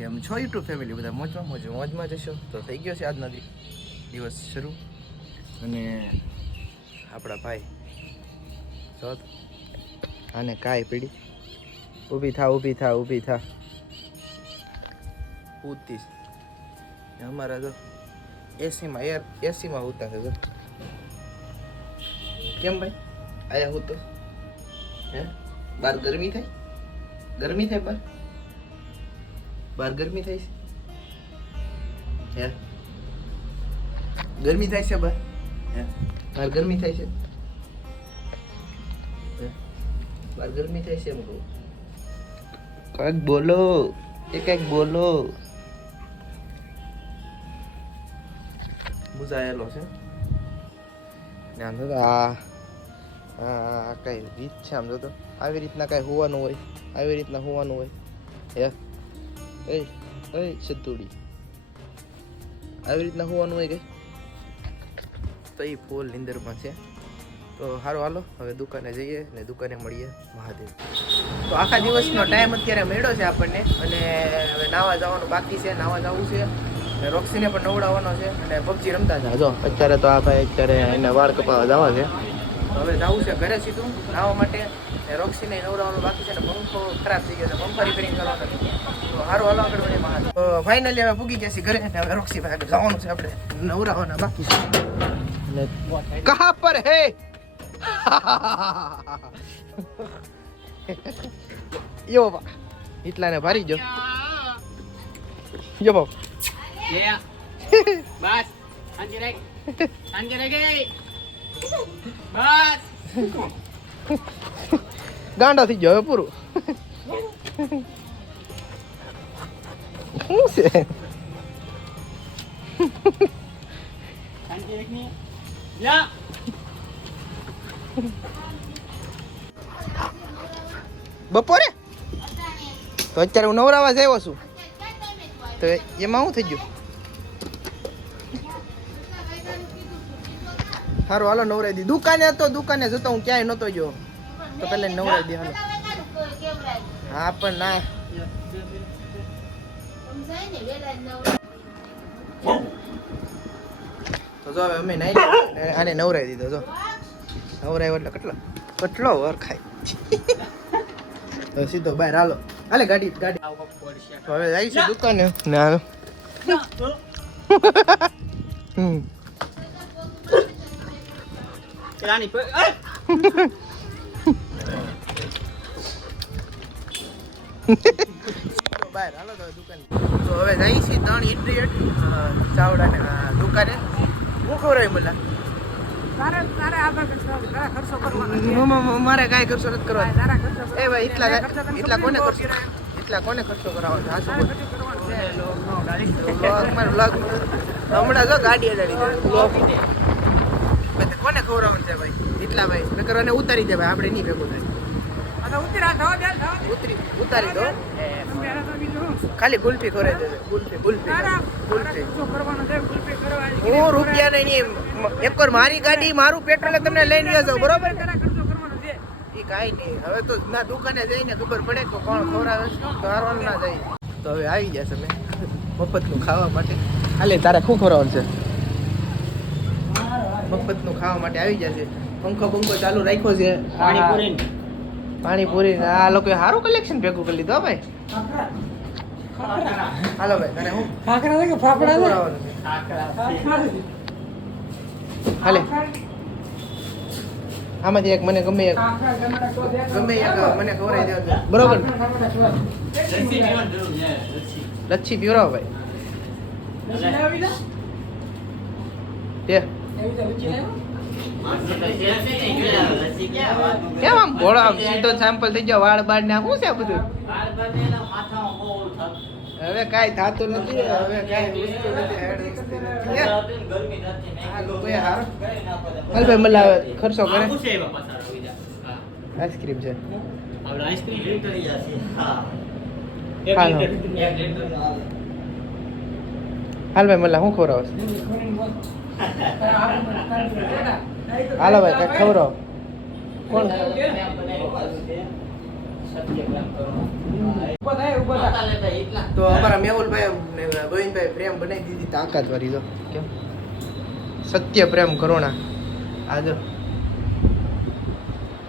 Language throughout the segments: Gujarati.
કેમ છો યુટ્યુબ ફેમિલી? બધા મોજમાં જશો. તો થઈ ગયો છે આજનો દિવસ શરૂ. અને આપણા ભાઈ જો આને કાંઈ પીડી ઊભી થા પૂતીશ અમારા તો એસીમાં ઉતા છે. કેમ ભાઈ આયા હું તો હે બહાર ગરમી થાય બહાર ગરમી થાય છે હે ગરમી થાય છે બહાર હે બહાર ગરમી થાય છે બહાર ગરમી થાય છે એમ કહું. કંઈક બોલો મુજાયેલો છે ને આમ તો આ કઈ રીત છે. આમ તો આવી રીતના કઈ હોવાનું હોય હે એ સતુડી આવી રીતના હોવાનું હોય કઈ તો એ ફૂલ નીંદરમાં છે. તો સારું હાલો હવે દુકાને જઈએ ને દુકાને મળીએ મહાદેવ. તો આખા દિવસનો ટાઈમ અત્યારે મળ્યો છે આપણને અને હવે નાવા જવાનું બાકી છે. નાવા જવું છે અને રોક્સીને પણ નવડાવવાનો છે અને પબજી રમતા છે. જો અત્યારે તો આ ભાઈ અત્યારે એને વાળ કપાવવા જવા છે. તો હવે જવું છે ઘરે સીધું નાવા માટે. રોક્સીને નવડાવવાનું બાકી છે ને પંખો ખરાબ થઈ ગયો છે, પંખો રિપેરિંગ કરવાનો. તો સારું હાલો આગળ વળી મહાદેવ. તો ફાઇનલી હવે પૂગી ગયા છે ઘરે અને હવે રોક્સી પાસે જવાનું છે આપણે નવડાવવાના બાકી છે. કહા પર હે યો બાપા એટલાને ભારી જો યો બાપા બસ અંજે રે ગઈ બસ ગાંડો થઈ ગયો હવે પૂરું. શું છે અંજે રે ની લા બપોરે તો અત્યારે હું નવરાવા જ આવ્યો છું. તો એમાં શું થઈ ગયું? સારું હાલો નવરાવી દી. દુકાને જતો હું ક્યાંય નહોતો ગયો તો પેલા નવરાવી દી હાલો. હા પણ ના તો જો હવે અમે નાઈ આને નવરાવી દીધો. જો નવરાવ્યો એટલે કેટલો વર ખાય. તો સીધો બહાર હાલે ગાડી. તો હવે જાય છે દુકાને ને હાલો. રાની બહાર હાલો તો દુકાન. તો હવે જાય છે 3 ઇન્દ્રિયટ ચાવડા ને દુકાને. હું ખવડાવી બોલા મારે કાંઈ ખર્ચો નથી કરવાનો. એ ભાઈ એટલા કોને ખર્ચો કરાવવાનો? આ શું હમણાં જો ગાડી કોને ખવડાવવાનું છે ભાઈ? એટલા ભાઈ મેં કરવાને ઉતારી દે ભાઈ, આપણે નહીં ભેગું થાય. ઉતારી દો ખાલી ગુલ્ફી ખોરે દે. ગુલ્ફી હું રૂપિયા નહીં એક વાર મારી ગાડી મારું પેટ્રોલ તમને લઈને જાવ બરોબર. એ કાંઈ નહીં હવે તો ના દુકાને જઈને ખબર પડે તો કોણ ખવડાવે તો હારવાનું ના જાય. તો હવે આવી જશે મેં મફતનું ખાવા માટે. હાલે તારે શું ખવડાવવાનું છે? મફતનું ખાવા માટે આવી જશે. પંખો ચાલુ રાખ્યો છે. પાણીપુરી આ લોકોએ સારું કલેક્શન ભેગું કરી લીધું ભાઈ. હાલો ભાઈ તને હું હાલે આમાંથી એક મને ગમે એક મને ખવડાવી દેજો બરોબર. લચ્છી પીવડાવો ભાઈ. કેમ આમ ભોળો આમ સીધો સેમ્પલ થઈ ગયો વાળ બાળ ને શું છે બધું? હવે કાંઈ થતું નથી. હવે કાંઈ વસ્તુ નથી. હાલ ભાઈ મલા ખર્ચો કરે. આઈસ્ક્રીમ છે. હાલ ભાઈ મલા શું ખવડાવશે? હાલો ભાઈ કઈ ખવડાવો. કોણ તો અમારા મેહુલભાઈ ને ગોવિંદભાઈ પ્રેમ બનાવી દીધી તાકાત વાળી તો કેમ સત્ય પ્રેમ કરુણા આ જો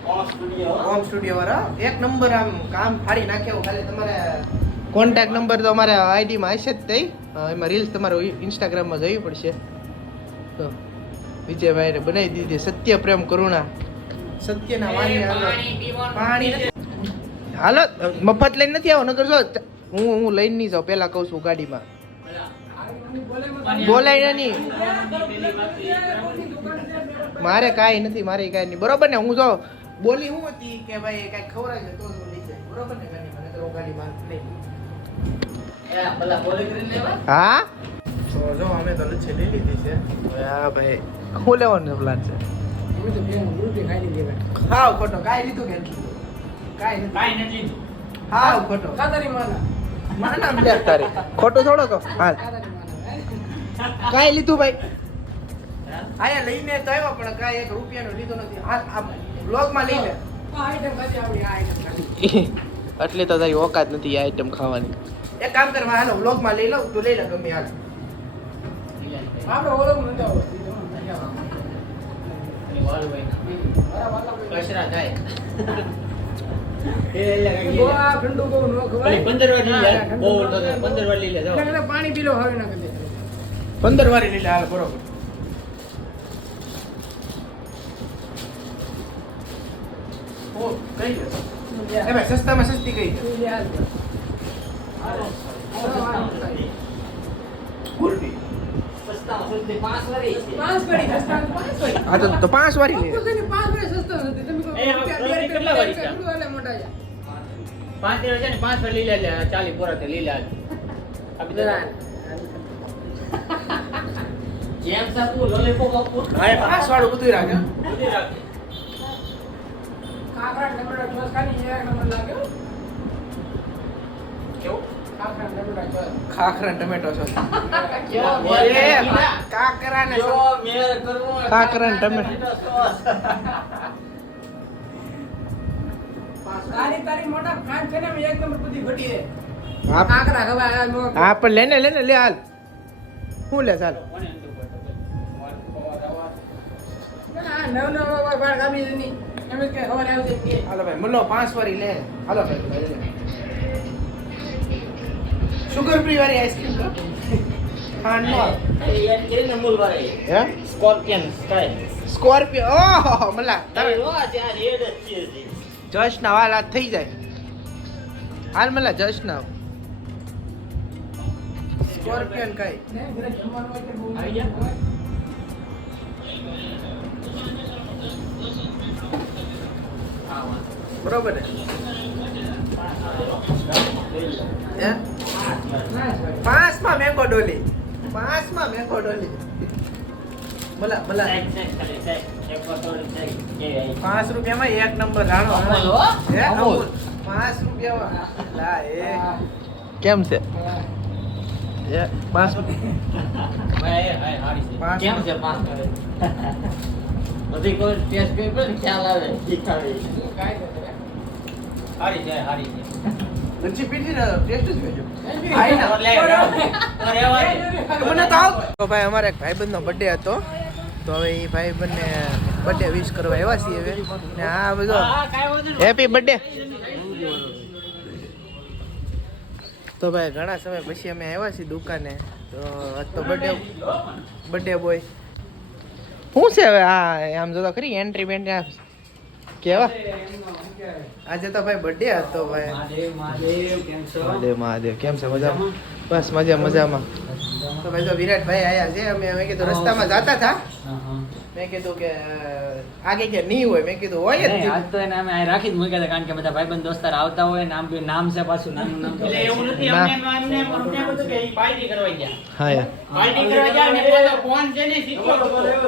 હોમ સ્ટુડિયો વાળા એક નંબર આમ કામ ફાડી નાખ્યો ખાલી તમારે કોન્ટેક્ટ નંબર તો અમારા આઈડીમાં હશે જ તઈ એમાં રીલ્સ તમારે ઇન્સ્ટાગ્રામમાં જોવી પડશે તો વિજયભાઈને બનાવી દીધી સત્ય પ્રેમ કરુણા સત્યના વાણી પાણી હાલો મફત લઈને નથી આવો નકર જો હું લઈને નહીં જાઉં પેલા કહું છું ગાડીમાં બોલાય નહીં મારે કાંઈ નથી મારે કાંઈ નહીં બરોબર ને હું જો બોલી હું હતી કે ભાઈ કાંઈ ખવડાય છે તો જ હું લઈ જાય બરોબર ને ગાડીમાં નકર હું ગાડીમાં નહીં હા તો જો અમે તો લચ્છી લઈ લીધી છે હા ભાઈ શું લેવાનો પ્લાન છે હા ખોટો કાંઈ લીધું કે કાંઈ નથી હા ખોટો માના વિચાર તારે ખોટું થોડો તો હાલ કાંઈ લીધું ભાઈ આયા લઈને તો આવ્યા પણ કાંઈ 1 રૂપિયાનો લીધો નથી હાલ આ બ્લોગમાં લઈ લે એટલે તો તારી ઓકાત નથી આ આઈટમ ખાવાની એક કામ કર હાલો બ્લોગમાં લઈ લઉં તું લઈ લે ગમે હાલ આપણે ઓલો નથી આવો કચરા જાય પાણી પી લો હવે ના 15 વારી લઈ લે હાલ બરોબર ઓ કઈ છે એ ભાઈ સસ્તામાં સસ્તી કઈ છે કુલ્ફી સસ્તામાં સસ્તી 5 વારી છે 5 વારી સસ્તામાં 5 વારી હા તો 5 વારી લે 5 વારી સસ્તો નથી તમે કેટલા વારી છે એટલે મોટા છે 5 છે ને 5 વારી લઈ લે 40 પૂરા તે લઈ લે આપી દે જેમ સાપુ લોલીપોપ આપો હા 5 વાળું બધું રાખે કાકરા ટમેટા ચોસ ખાલી એક નંબર લાગ્યો કેવું ખાખરા ટમેટો ચોસ કાકરા ને જો મેર કરવો ખાખરા ટમેટો ચોસ તારી મોટા કામ છે ને એક નંબર બધી ઘટી હા કાકરા ખવા હા પણ લેને લે હાલ હું લે ચાલ નવ વાર ગામી ની એમ કે ખબર આવશે કે હાલો ભાઈ મુલ્લો 5 વારી લે હાલો ભાઈ સુગર ફ્રી વાળી આઈસ્ક્રીમ તો હા નો યાર કેને મૂલ વાળી હે સ્કોર્પિયન સ્કોર્પિયો ઓહો મલા તારે ઓ ત્યાં રેડ છે જશ ના વાલ આ થઈ જાય હાલ મલા જશ ના સ્કોર્પિયન કઈ આવી જા બરોબર ને 5 માં મેંગો ડોલી 5 માં મેંગો ડોલી મલા 5 રૂપિયામાં એક નંબર રાણો હે અમૂલ 5 રૂપિયામાં લા એ કેમ છે એ 5 ભાઈ હારી છે કેમ છે 5 કરે બધી કોઈ ટેસ્ટ કરી પણ ખ્યાલ આવે શીખાવે હારી છે લચ્છી પીધી ને ટેસ્ટ જ કરજો આઈ ના લે મને તો ભાઈ અમારે એક ભાઈબંધનો બર્થડે હતો તો હવે એ ભાઈબંધને બર્થડે વિશ કરવા આવ્યા છીએ હવે ને આ બધો હેપી બર્થડે તો ભાઈ ઘણા સમય પછી અમે આવ્યા છીએ દુકાને તો આજ તો બર્થડે બોય શું છે હવે આ આમ જો તો ખરી એન્ટ્રી બેન્ટ્રી કેવા આજે તો ભાઈ બર્થડે હતો ભાઈ મહાદેવ કેમ છે મજામાં બસ મજામાં તો ભાઈ જો વિરાટભાઈ આયા છે મેં કીધું રસ્તામાં જતા હતા મેં કીધું કે આગે કે નહીં હોય મેં કીધું હોય જ આજ તો એને અમે રાખી જ મૂક્યા હતા કારણ કે બધા ભાઈબંધ દોસ્તાર આવતા હોય નામ છે પાછું નામ એટલે એવું નથી અમને બધું કે પાર્ટી કરવા ગયા હા યાર પાર્ટી કરવા ગયા ને પેલો ફોન છે ને શીખો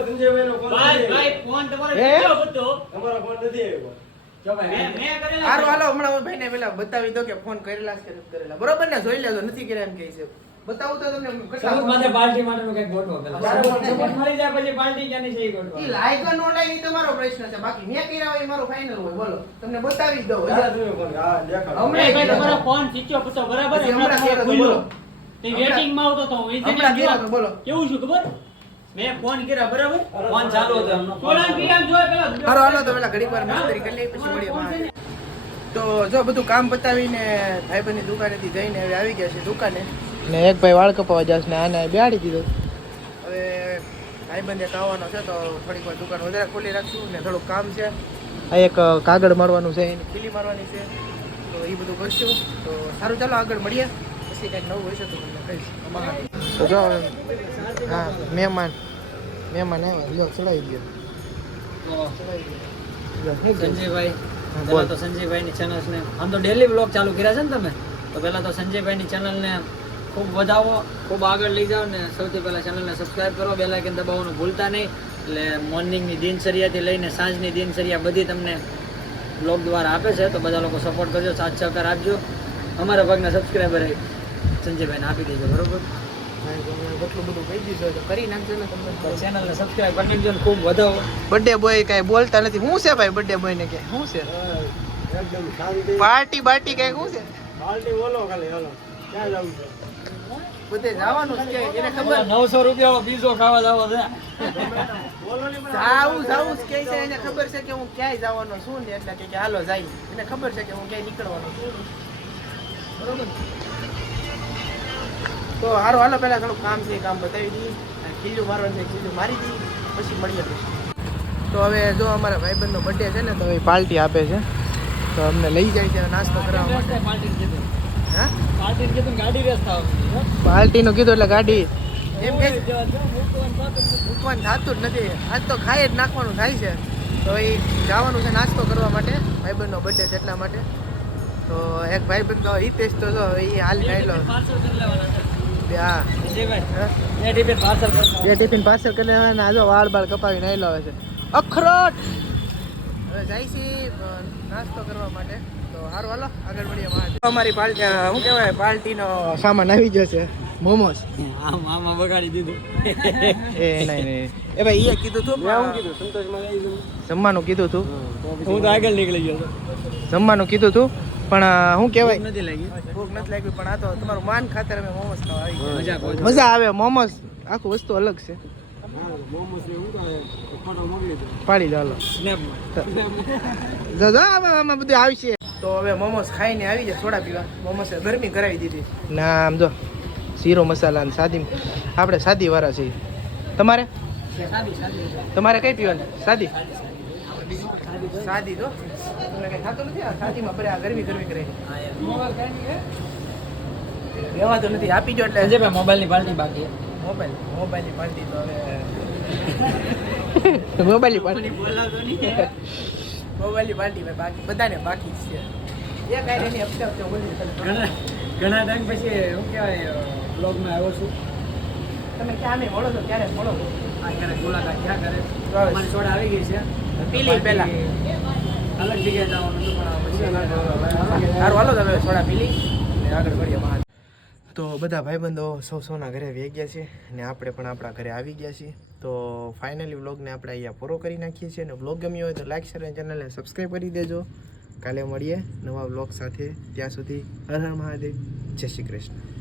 સંજયભાઈનો ફોન ભાઈ ફોન તમારો કેવો હતો તમારો ફોન નથી આવ્યો જો ભાઈ મેં કરેલા હાલો હમણાં હું ભાઈને પેલા બતાવી દો કે ફોન કરેલા છે કે નથી કરેલા બરોબર ને જોઈ લેજો નથી કર્યા એમ કહે છે બતાવું તો તમને સબૂત કેટલા માટે પાર્ટી માટેનું કંઈક ગોઠવો પહેલા. સબૂત મળી જાય પછી પાર્ટી ક્યાંની છે એ ગોઠવો. ઈ લાઈક કે નો લાઈક ઈ તમારો પ્રશ્ન છે. બાકી મેં કર્યા હોય એ મારો ફાઇનલ હોય. બોલો તમને બતાવી જ દઉં. ભાઈ તમારો ફોન સ્વિચ ઓફ હતો બરાબર પછી હમણાં કર્યા તો બોલો. તે વેટિંગ માં આવતો તો હું હમણાં કર્યા તો બોલો. કેવું છું ખબર મેં ફોન કર્યા બરાબર ફોન ચાલુ હતો એમનો થોડા પીએમ જોય પેલા હારો હાલો તો પેલા ઘડીક વાર મસ્તી કરી લઈએ પછી મળીએ બહાર. તો જો બધું કામ પતાવીને ભાઈબંધની દુકાનેથી જઈને હવે આવી ગયા છે દુકાને ને એક ભાઈ વાળ કપાવા જશે ને આને બેહાડી દીધો. હવે ભાઈબંધે આવવાનો છે તો થોડીક વાર દુકાન વધારે ખોલી રાખશું ને થોડુંક કામ છે. આ એક કાગળ મારવાનું છે એની ખીલી મારવાની છે તો એ બધું કરશું. તો સારું ચાલો આગળ મળીએ પછી કંઈક નવું હશે તો તમને કહીશ. તો જો હા મહેમાન આવ્યા લો ચડાવી દો. સંજયભાઈ પહેલા તો સંજયભાઈની ચેનલ ને આમ તો ડેલી વ્લોગ ચાલુ કર્યા છે ને તમે તો પહેલા તો સંજયભાઈની ચેનલને ખૂબ વધાવો ખૂબ આગળ લઈ જાઓ ને સૌથી પહેલા ચેનલને સબસ્ક્રાઇબ કરો બેલ આઇકન દબાવવાનું ભૂલતા નહીં એટલે મોર્નિંગની દિનચર્યાથી લઈને સાંજની દિનચર્યા બધી તમને વ્લોગ દ્વારા આપે છે તો બધા લોકો સપોર્ટ કરજો સાથ સહકાર આપજો અમારા ભાગના સબસ્ક્રાઈબર સંજયભાઈને આપી દેજો બરોબર એટલું બધું કહી દીધું તો કરી નાખજો ને તમને ચેનલને સબસ્ક્રાઇબ કરી દેજો ખૂબ વધાવો બર્થડે બોય કાંઈ બોલતા નથી. શું છે ભાઈ બર્થડે બોય ને કે શું છે એકદમ શાંતિ પાર્ટી બાર્ટી કઈ શું છે પાર્ટી બોલો ખાલી હાલો ક્યાં જવું છે બધે જવાનું છે એને ખબર 900 રૂપિયાનો પીઝો ખાવા જવો છે બોલો ને પણ જાવું જ કે છે એને ખબર છે કે હું ક્યાંય જવાનો છું ને એટલે કે હાલો જાય એને ખબર છે કે હું ક્યાંય નીકળવાનો છું બરોબર તો હારો હાલો પહેલા થોડું કામ છે કામ બતાવી દઈએ ખીલ્લું મારવાનું છે ખીલ્લું મારી દઈએ પછી મળીએ પછી. તો હવે જો અમારા ભાઈબંધનો બર્થડે છે ને તો એ પાર્ટી આપે છે તો અમને લઈ જાય છે નાસ્તો કરાવવા માટે. હા પાર્ટીનું કીધું એટલે ગાડી એમ કે મૂકવાનું થતું જ નથી. આજ તો ખાઈ જ નાખવાનું થાય છે તો એ જવાનું છે નાસ્તો કરવા માટે ભાઈબંધનો બર્થડે છે એટલા માટે. તો એક ભાઈબંધ તો હિતેશ તો જો એ હાલ ખાયેલો હા બે ટિફિન પાર્સલ કરી લેવાના. આજો વાળ બાળ કપાવીને આવેલો આવે છે અખરોટ. હવે જાય છે નાસ્તો કરવા માટે તો સારું હાલો આગળ મળીએ. અમારી પાર્ટી શું કહેવાય પાર્ટીનો સામાન આવી જશે મોમોસ. આમાં બગાડી દીધું એ નહીં એ ભાઈ એ કીધું તું સંતોષમાં લઈ જવું જમવાનું કીધું તું હું તો આગળ નીકળી ગયો જમવાનું કીધું તું પણ શું કહેવાય નથી લાગી ભૂખ નથી લાગી પણ આ તો તમારું માન ખાતર અમે મોમોસ ખાવા આવી ગયા. મજા મજા આવે મોમોસ આખું વસ્તુ અલગ છે. મોમોસ ને હું કહે ફોટો મોકલી દો પાડી દો હાલો સ્નેપમાં જો આમાં બધું આવશે. તો હવે મોમોસ ખાઈને આવી જાય સોડા પીવા. મોમોસે ગરમી કરાવી દીધી ના આમ જો શીરો મસાલા ને સાદી આપણે સાદી વાળા છીએ. તમારે કઈ પીવાનું સાદી સાદી તો તમને કઈ થતું નથી આ સાદીમાં પડે આ ગરમી કરે રહેવા તો નથી આપી જો એટલે મોબાઈલની પાર્ટી બાકી મોબાઈલની પાર્ટી તો હવે મોબાઈલની પાર્ટી બાકી બધાને બાકી જ છે. એ કાંઈ એની હપ્તે બોલી ઘણા ટાઈમ પછી શું કહેવાય બ્લોગમાં આવ્યો છું તમે ક્યાં અમે મળો છો ત્યારે મળો છો આ ક્યારેક મુલાકાત ક્યાં કરે અમારી સોડા આવી ગઈ છે પીલી પહેલા અલગ જગ્યાએ જવાનું હતું પણ સારું હાલો તમે સોડા પીલી ને આગળ કરીએ બહાર. તો બધા ભાઈબંધો સૌના ઘરે વહી ગયા છે ને આપણે પણ આપણા ઘરે આવી ગયા છીએ. તો ફાઇનલી વ્લોગને આપણે અહીંયા પૂરો કરી નાખીએ છીએ અને વ્લોગ ગમ્યો હોય તો લાઈક શેર અને ચેનલને સબસ્ક્રાઈબ કરી દેજો. કાલે મળીએ નવા વ્લોગ સાથે. ત્યાં સુધી હર હર મહાદેવ. જય શ્રી કૃષ્ણ.